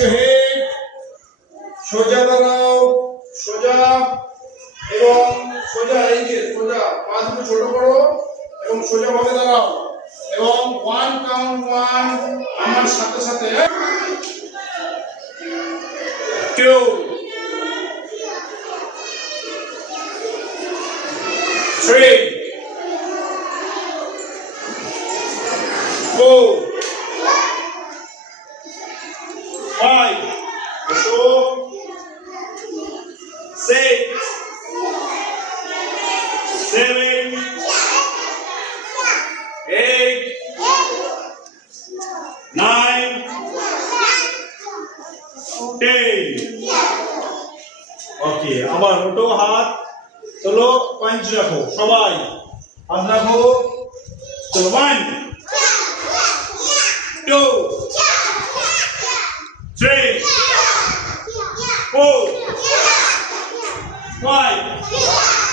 your head. সোজা দাঁড়াও, সোজা এবং সোজা, এই যে সোজা, পা দুটো ছোট করো এবং সোজা ভাবে দাঁড়াও এবং 1 count 1 আমার সাথে সাথে 2 3 4 5 6 7 8 9 10 ওকে আবার ওটো হাত চলো পাঁচ রাখো সবাই হাত রাখো চলো 1 2 3 4 5